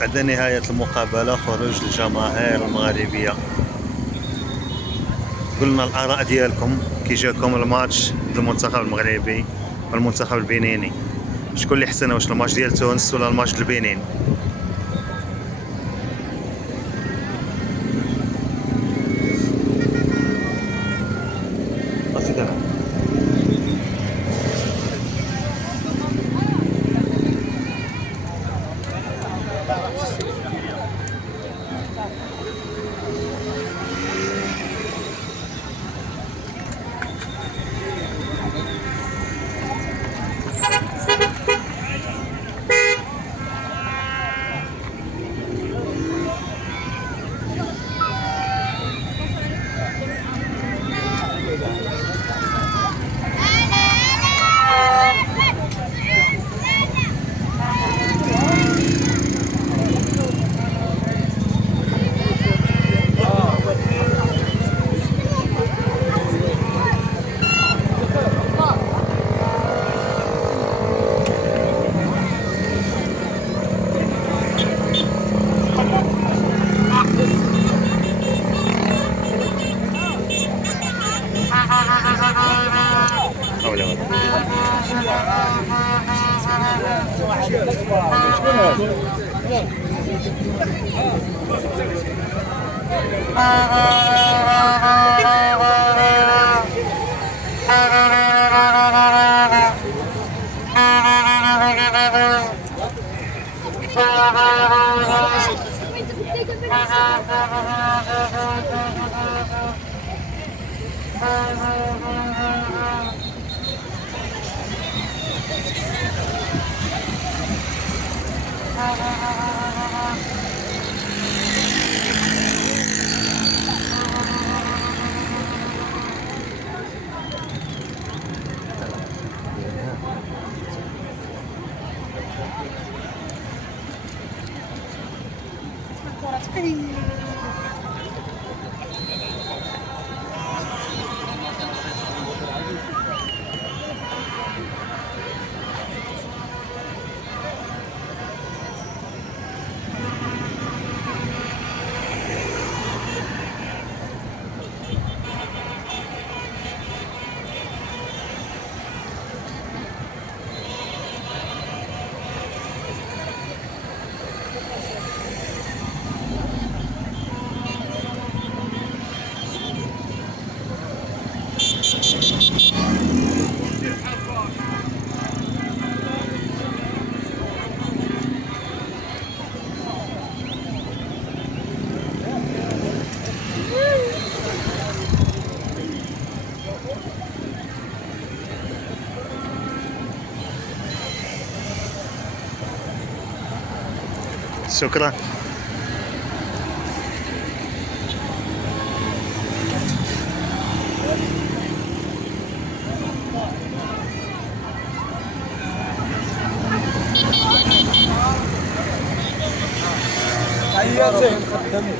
بعد نهاية المقابلة خروج الجماهير المغربية. قلنا الآراء ديالكم كي جاكم الماتش المنتخب المغربي والمنتخب البنيني، شكون اللي حسن؟ واش الماتش ديال تونس ولا الماتش ديال البنين؟ ولا شكرا.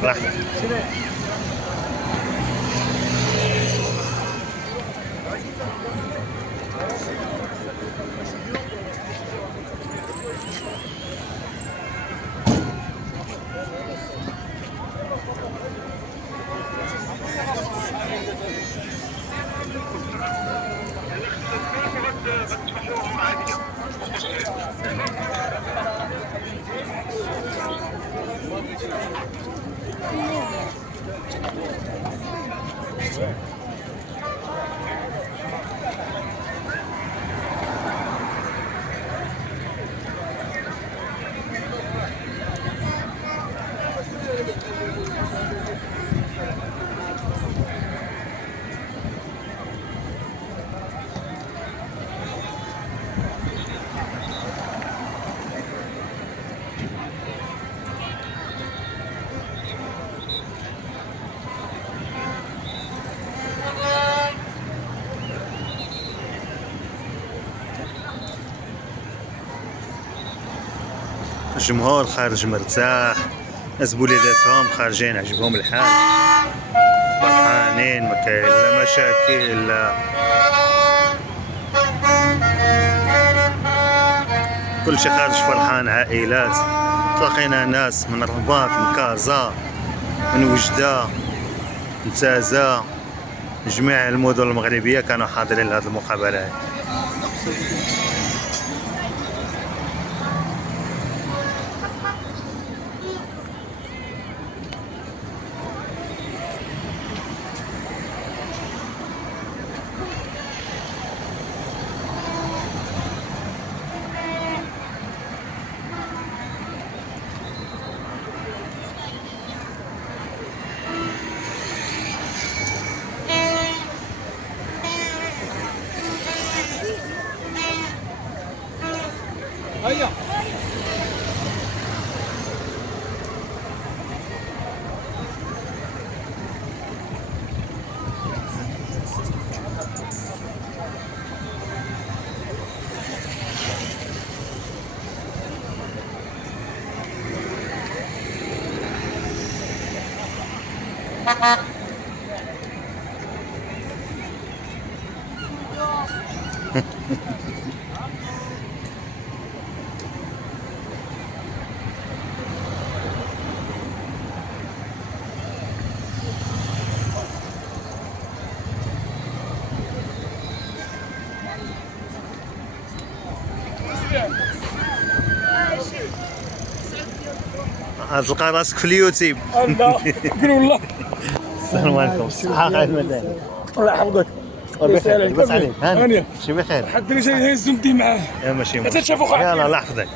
براحتك. الجمهور خارج مرتاح، ناس بوليداتهم خارجين عجبهم الحال، فرحانين، ما كاين لا مشاكل لا كلشي خارج فرحان، عائلات. تلاقينا ناس من الرباط، من كازا، من وجدة، من تازا، جميع المدن المغربية كانوا حاضرين لهذه المقابلة هذه. هيا تلقى راسك في اليوتيوب. لا قول والله. السلام عليكم. صحة غير المدام. الله يحفظك. بخير لاباس عليك؟ هاني شي بخير. حد اللي جاي يهز ندي معاه. ماشي حتى تشافوا خاطر. يلاه الله يحفظك.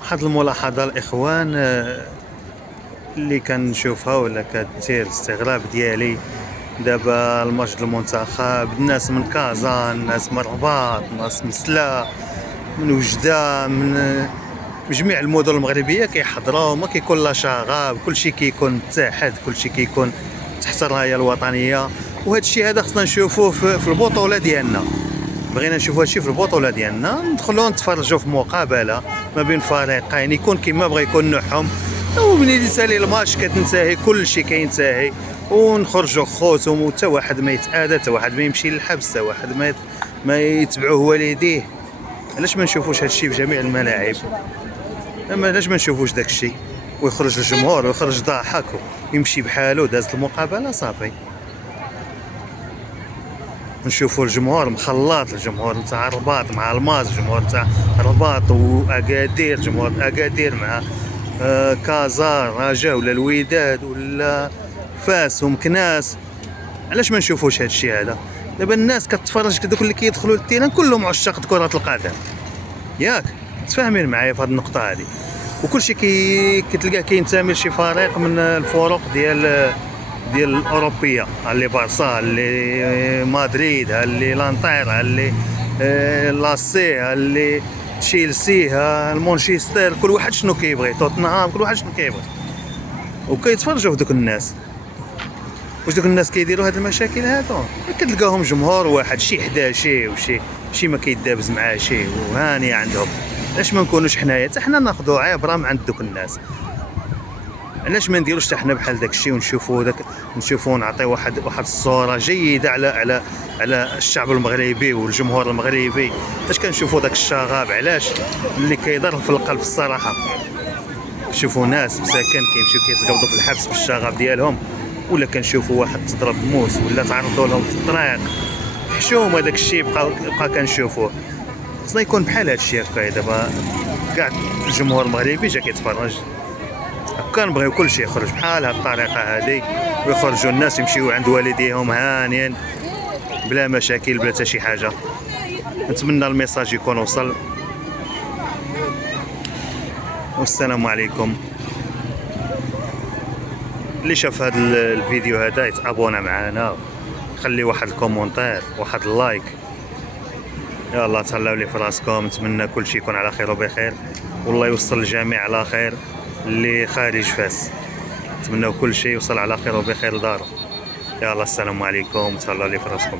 واحد الملاحظة الإخوان اللي كنشوفها ولا كتثير استغراب ديالي دابا الماتش ديال المنتخب، الناس من كازا، الناس من الرباط، الناس من سلا، من وجدة، من جميع المدن المغربية كيحضروا، ما كيكون لا شغب، كلشي كيكون متحد، كلشي كيكون تحت الراية الوطنية. وهذا الشيء هذا خصنا نشوفوه في البطولة ديالنا. بغينا نشوفوا هادشي في البطوله ديالنا، ندخلوا نتفرجوا في مقابله ما بين فريقين يكون كما بغى يكون نوعهم، ومنين يسالي الماتش كتنتهي كلشي كينتهي ونخرجوا خوت، وحتى واحد ما يتاذى، حتى واحد ما يمشي للحبس، حتى واحد ما يتبعوه والديه. علاش ما نشوفوش هادشي في جميع الملاعب؟ علاش ما نشوفوش داكشي ويخرج الجمهور ويخرج ضاحك ويمشي بحاله دازت المقابله صافي. نشوفوا الجمهور مخلط، الجمهور نتاع الرباط مع الماز، الجمهور نتاع الرباط واكادير، جمهور اكادير مع كازا رجاء ولا الوداد ولا فاس ومكناس. علاش ما نشوفوش هذا الشيء هذا؟ دابا الناس كتفرج دوك اللي كيدخلوا للتيران كلهم عشاق كرة القدم، ياك تفاهمين معايا في هذه النقطة هذه؟ وكلشي كتلقاه كينتمي لشي فريق من الفرق ديال الاوروبيه، اللي بارسا، اللي مدريد، اللي لانتير، اللي لاسي، اللي تشيلسي، المانشستر، كل واحد شنو كيبغي، توتنهام، كل واحد شنو كيبغي، وكيتفرجوا في دوك الناس. واش دوك الناس كيديروا هاد المشاكل هادو؟ كتلقاهم جمهور واحد، شي حدا شي وشي ما كيدابز معاه شي وهاني عندهم. علاش ما نكونوش حنايا حتى حنا ناخذوا عبره من عند دوك الناس؟ علاش ما نديروش حتى حنا بحال داك الشيء ونشوفوا نعطيو واحد الصوره جيده على الشعب المغربي والجمهور المغربي. فاش كنشوفوا داك الشغب علاش اللي كيضر في القلب الصراحه. نشوفوا ناس مساكن كيمشيو كيتقبضوا في الحبس بالشغب ديالهم، ولا كنشوفوا واحد تضرب موس ولا تعرضوا لهم في الطريق حشومه. داك الشيء بقى كنشوفوه. خصنا يكون بحال هاد الشيء هكا. دابا كاع الجمهور المغربي جا كيتفرج، كنبغيو كلشي يخرج بحال هاد الطريقه هادي، ويخرجوا الناس يمشيو عند والديهم هانيين بلا مشاكل بلا حتى شي حاجه. نتمنى الميساج يكون وصل، والسلام عليكم. اللي شاف هذا الفيديو هذا يتابونا معنا، خلي واحد الكومونتير واحد اللايك. يلا تهلاو لي في راسكم. نتمنى كل شيء يكون على خير وبخير، والله يوصل الجميع على خير. اللي خارج فاس نتمنى كل شيء يوصل على خير وبخير لدارو. يلا السلام عليكم، تهلاو لي في راسكم.